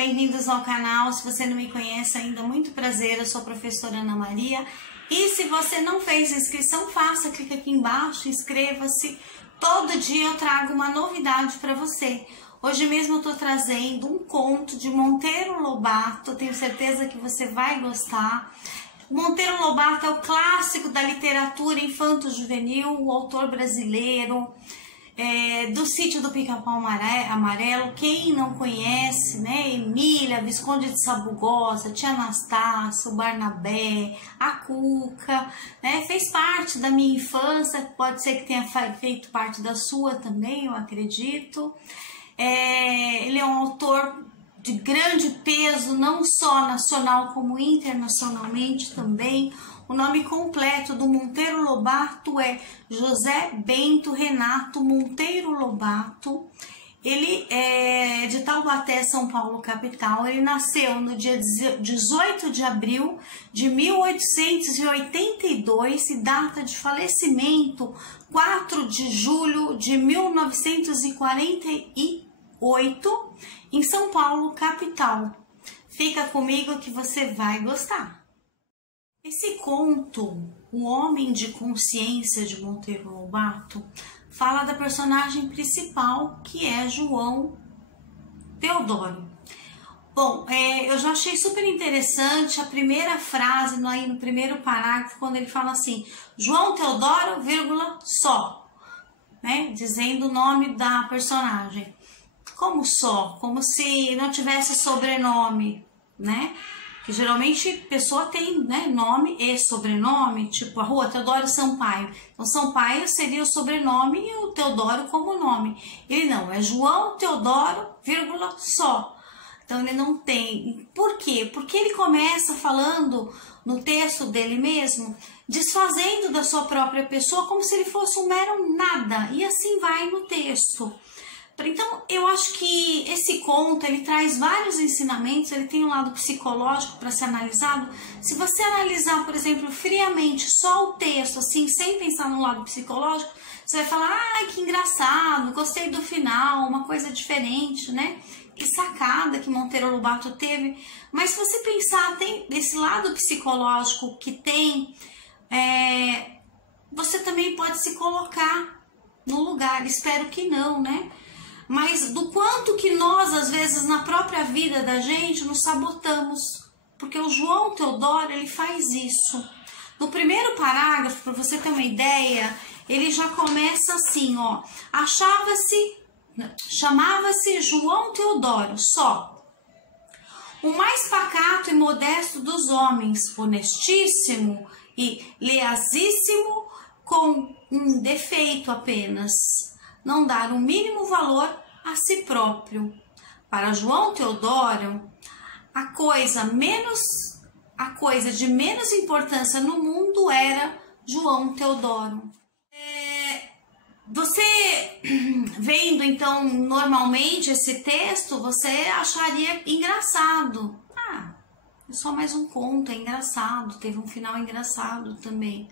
bem-vindos ao canal. Se você não me conhece ainda, muito prazer, eu sou a professora Ana Maria. E se você não fez inscrição, faça, clica aqui embaixo, inscreva-se. Todo dia eu trago uma novidade para você. Hoje mesmo eu estou trazendo um conto de Monteiro Lobato, tenho certeza que você vai gostar. Monteiro Lobato é o clássico da literatura infanto-juvenil, o autor brasileiro, do Sítio do Pica-Pau Amarelo. Quem não conhece, né? Emília, Visconde de Sabugosa, Tia Anastácio, Barnabé, a Cuca, né? Fez parte da minha infância, pode ser que tenha feito parte da sua também, eu acredito. Ele é um autor de grande peso, não só nacional como internacionalmente também. O nome completo do Monteiro Lobato é José Bento Renato Monteiro Lobato. Ele é de Taubaté, São Paulo, capital. Ele nasceu no dia 18 de abril de 1882 e data de falecimento 4 de julho de 1948, em São Paulo, capital. Fica comigo que você vai gostar. Esse conto, O Homem de Consciência de Monteiro Lobato, fala da personagem principal, que é João Teodoro. Bom, eu já achei super interessante a primeira frase no primeiro parágrafo, quando ele fala assim, João Teodoro, vírgula, só, né? Dizendo o nome da personagem. Como só? Como se não tivesse sobrenome, né? Que geralmente a pessoa tem, né, nome e sobrenome, tipo a rua Teodoro Sampaio. Então Sampaio seria o sobrenome e o Teodoro como nome. Ele não, é João Teodoro, vírgula, só. Então ele não tem. Por quê? Porque ele começa falando no texto dele mesmo, desfazendo da sua própria pessoa como se ele fosse um mero nada. E assim vai no texto. Então, eu acho que esse conto, ele traz vários ensinamentos, ele tem um lado psicológico para ser analisado. Se você analisar, por exemplo, friamente só o texto, assim, sem pensar no lado psicológico, você vai falar, ah, que engraçado, gostei do final, uma coisa diferente, né? Que sacada que Monteiro Lobato teve. Mas se você pensar, tem esse lado psicológico que tem, você também pode se colocar no lugar, espero que não, né? Mas do quanto que nós, às vezes, na própria vida da gente, nos sabotamos. Porque o João Teodoro, ele faz isso. No primeiro parágrafo, para você ter uma ideia, ele já começa assim, ó. Chamava-se João Teodoro, só. O mais pacato e modesto dos homens, honestíssimo e leazíssimo, com um defeito apenas. Não dar o mínimo valor a si próprio. Para João Teodoro, a coisa de menos importância no mundo era João Teodoro. Você vendo então normalmente esse texto, você acharia engraçado. Ah, é só mais um conto, é engraçado, teve um final engraçado também.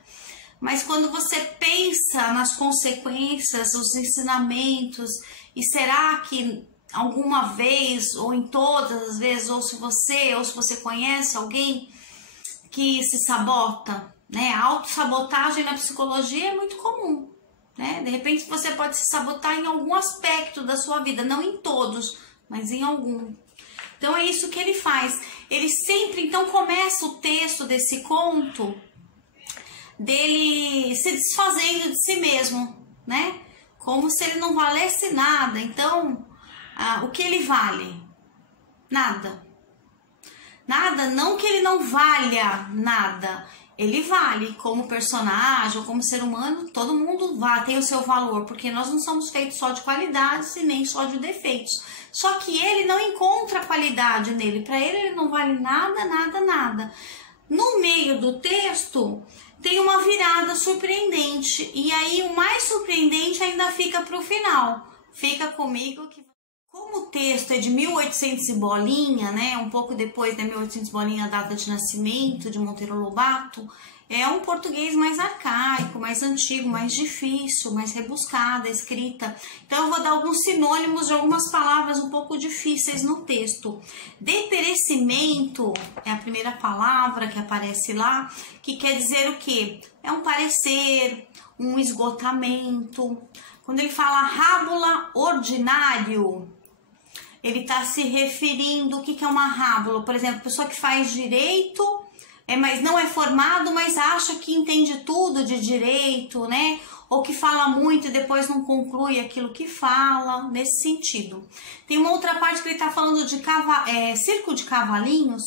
Mas quando você pensa nas consequências, os ensinamentos, e será que alguma vez, ou em todas as vezes, ou se você conhece alguém que se sabota, né? A autossabotagem na psicologia é muito comum, né? De repente você pode se sabotar em algum aspecto da sua vida, não em todos, mas em algum. Então é isso que ele faz. Ele sempre, então, começa o texto desse conto dele se desfazendo de si mesmo, né? Como se ele não valesse nada. Então, o que ele vale? Nada. Nada, não que ele não valha nada. Ele vale como personagem ou como ser humano, todo mundo tem o seu valor, porque nós não somos feitos só de qualidades e nem só de defeitos. Só que ele não encontra qualidade nele. Para ele não vale nada, nada, nada. No meio do texto tem uma virada surpreendente, e aí o mais surpreendente ainda fica para o final. Fica comigo que, como o texto é de 1800 e bolinha, né, um pouco depois de 1800 bolinha, a data de nascimento de Monteiro Lobato, é um português mais arcaico, mais antigo, mais difícil, mais rebuscada a escrita. Então eu vou dar alguns sinônimos de algumas palavras um pouco difíceis no texto. Deperecimento é a primeira palavra que aparece lá, que quer dizer o quê? É um parecer, um esgotamento. Quando ele fala rábula ordinário, ele está se referindo, o que é uma rábula? Por exemplo, pessoa que faz direito, mas não é formado, mas acha que entende tudo de direito, né? Ou que fala muito e depois não conclui aquilo que fala, nesse sentido. Tem uma outra parte que ele está falando de circo de cavalinhos,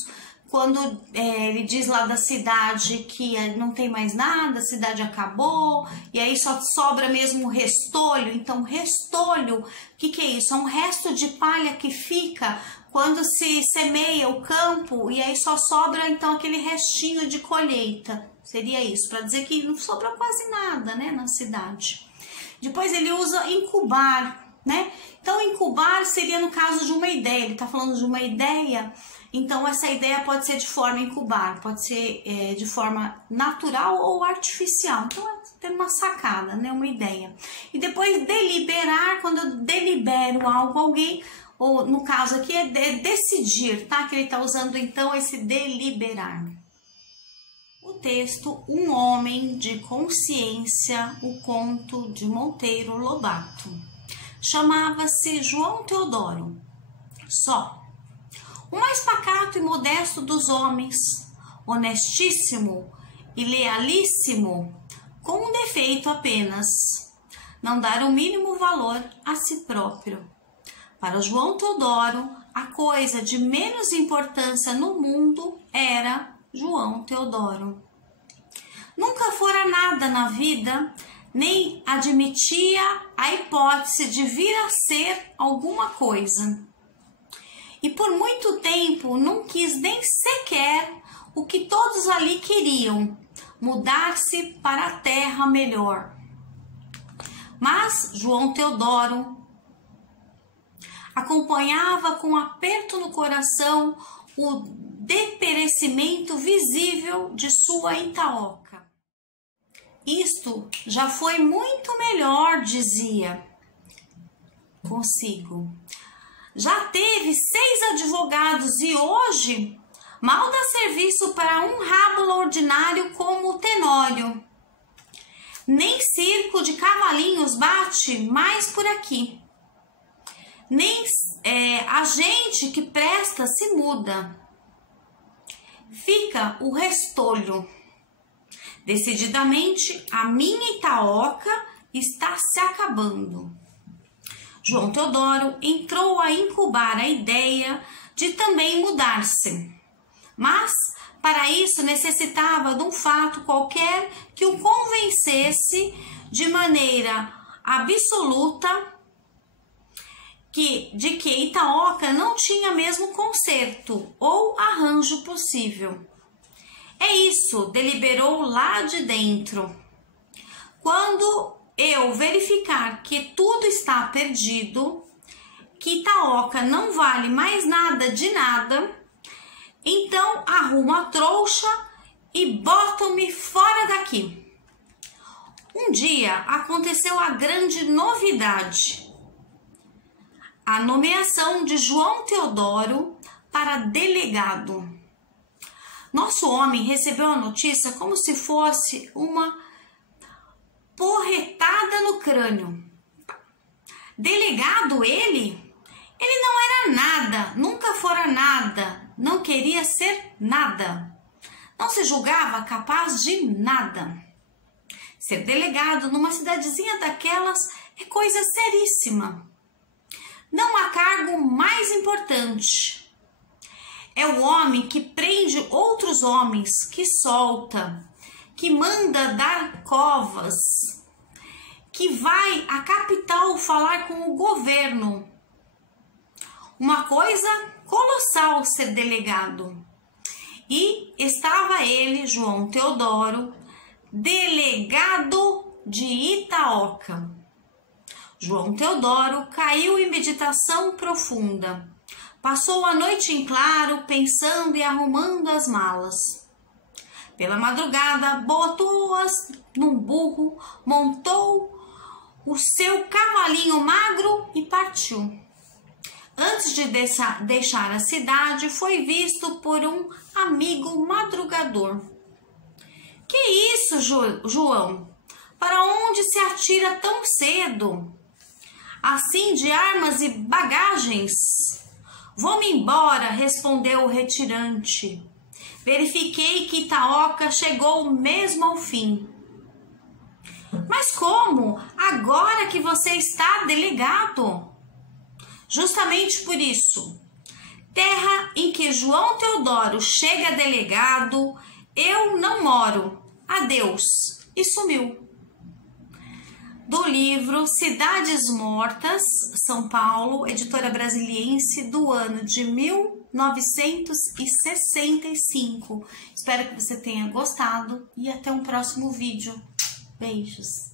quando ele diz lá da cidade que não tem mais nada, a cidade acabou, e aí só sobra mesmo o restolho. Então, restolho, o que é isso? É um resto de palha que fica quando se semeia o campo, e aí só sobra então aquele restinho de colheita. Seria isso, para dizer que não sobra quase nada, né, na cidade. Depois ele usa incubar, né? Então, incubar seria no caso de uma ideia, ele está falando de uma ideia. Então, essa ideia pode ser de forma incubar, pode ser de forma natural ou artificial. Então, é ter uma sacada, né? Uma ideia. E depois, deliberar, quando eu delibero algo, alguém, ou no caso aqui é decidir, tá? Que ele está usando, então, esse deliberar. O texto Um Homem de Consciência, o conto de Monteiro Lobato. Chamava-se João Teodoro. Só. O mais pacato e modesto dos homens, honestíssimo e lealíssimo, com um defeito apenas, não dar o mínimo valor a si próprio. Para João Teodoro, a coisa de menos importância no mundo era João Teodoro. Nunca fora nada na vida, nem admitia a hipótese de vir a ser alguma coisa. E por muito tempo não quis nem sequer o que todos ali queriam, mudar-se para a terra melhor. Mas João Teodoro acompanhava com aperto no coração o deperecimento visível de sua Itaoca. Isto já foi muito melhor, dizia consigo. Já teve 6 advogados e hoje mal dá serviço para um rábulo ordinário como o Tenório. Nem circo de cavalinhos bate mais por aqui. Nem a gente que presta se muda. Fica o restolho. Decididamente, a minha Itaoca está se acabando. João Teodoro entrou a incubar a ideia de também mudar-se, mas para isso necessitava de um fato qualquer que o convencesse de maneira absoluta de que Itaoca não tinha mesmo conserto ou arranjo possível. É isso, deliberou lá de dentro. Quando eu verificar que tudo está perdido, que Itaoca não vale mais nada de nada, então arrumo a trouxa e boto-me fora daqui. Um dia aconteceu a grande novidade. A nomeação de João Teodoro para delegado. Nosso homem recebeu a notícia como se fosse uma porretada no crânio. Delegado ele? Ele não era nada, nunca fora nada, não queria ser nada. Não se julgava capaz de nada. Ser delegado numa cidadezinha daquelas é coisa seríssima. Não há cargo mais importante. É o homem que prende outros homens, que solta, que manda dar covas, que vai à capital falar com o governo. Uma coisa colossal ser delegado. E estava ele, João Teodoro, delegado de Itaoca. João Teodoro caiu em meditação profunda. Passou a noite em claro, pensando e arrumando as malas. Pela madrugada, botou-as num burro, montou o seu cavalinho magro e partiu. Antes de deixar a cidade, foi visto por um amigo madrugador. Que isso, João? Para onde se atira tão cedo? Assim de armas e bagagens? Vou-me embora, respondeu o retirante. Verifiquei que Itaoca chegou mesmo ao fim. Mas como? Agora que você está delegado? Justamente por isso. Terra em que João Teodoro chega delegado, eu não moro. Adeus. E sumiu. Do livro Cidades Mortas, São Paulo, editora Brasiliense, do ano de 1965. Espero que você tenha gostado e até um próximo vídeo. Beijos!